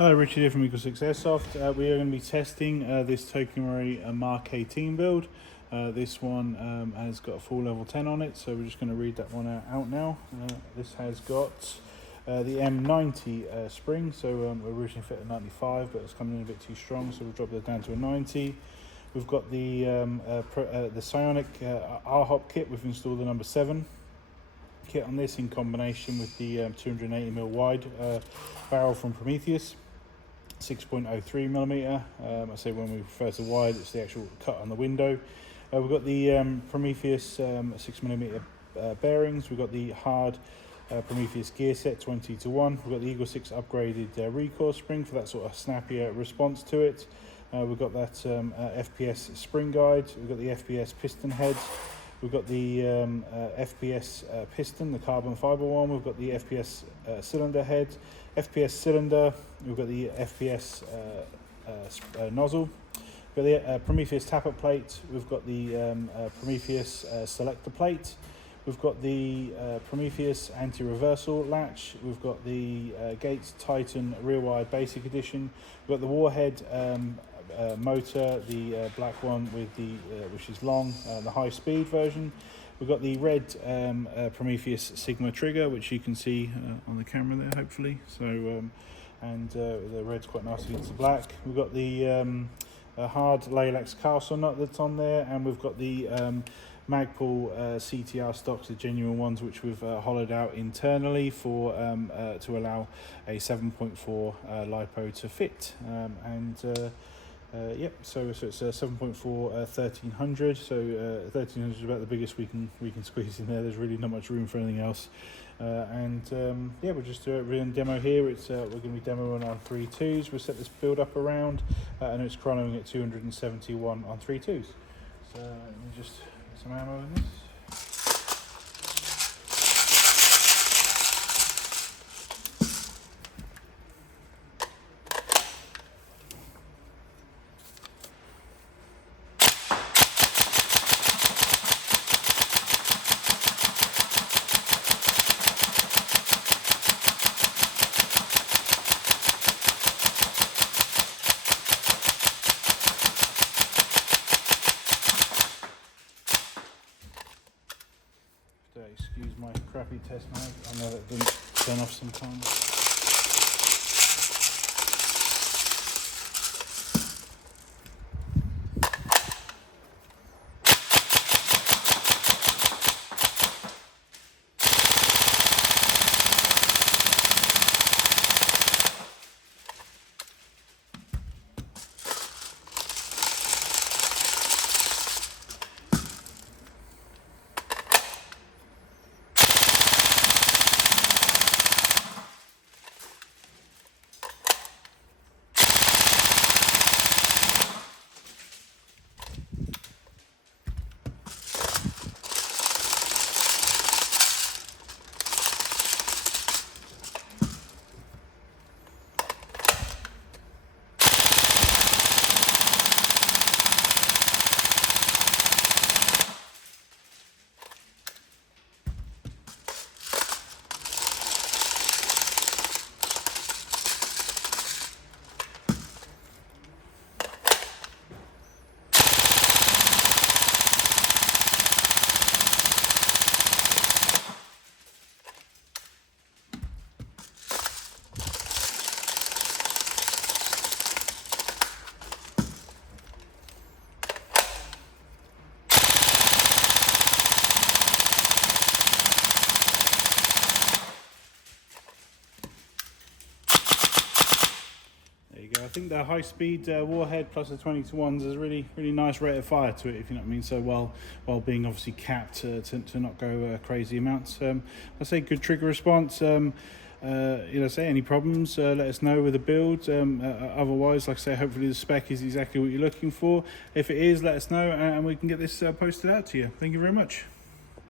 Hello, Richard here from Eagle 6 Airsoft. We are going to be testing this Tokumari Mark 18 build. This one has got a full level 10 on it, so we're just going to read that one out now. This has got the M90 spring, so we're originally fit at 95, but it's coming in a bit too strong, so we'll drop that down to a 90. We've got the Psionic ARL kit. We've installed the number 7 kit on this in combination with the 280mm wide barrel from Prometheus, 6.03mm. I say when we refer to wide, it's the actual cut on the window. We've got the Prometheus 6mm bearings. We've got the hard Prometheus gear set 20:1. We've got the Eagle 6 upgraded recoil spring for that sort of snappier response to it. We've got that FPS spring guide. We've got the FPS piston heads. We've got the FPS piston, the carbon fiber one. We've got the FPS cylinder head, FPS cylinder. We've got the FPS nozzle. We've got the Prometheus tappet plate. We've got the Prometheus selector plate. We've got the Prometheus anti-reversal latch. We've got the Gates Titan rear-wired basic edition. We've got the Warhead motor, the black one with the which is long, the high speed version. We've got the red Prometheus Sigma trigger, which you can see on the camera there, hopefully. So and the red's quite nice against the black. We've got the hard Laylax Castle Nut that's on there, and we've got the Magpul CTR stocks, the genuine ones, which we've hollowed out internally for to allow a 7.4 lipo to fit, yep, so it's a 7.4 1300, so 1300 is about the biggest we can squeeze in there. There's really not much room for anything else, yeah, we'll just do it in demo here. It's we're going to be demoing on 3.2s. We'll set this build up around, and it's chronoing at 271 on 3.2s. So let me just get some ammo in this. Excuse my crappy test mag. I know that didn't turn off sometimes. I think the high-speed Warhead plus the 20:1s is a really nice rate of fire to it, if you know what I mean. So while being obviously capped to not go crazy amounts. I say good trigger response. You know, say any problems, let us know with the build. Otherwise, like I say, hopefully the spec is exactly what you're looking for. If it is, let us know, and we can get this posted out to you. Thank you very much.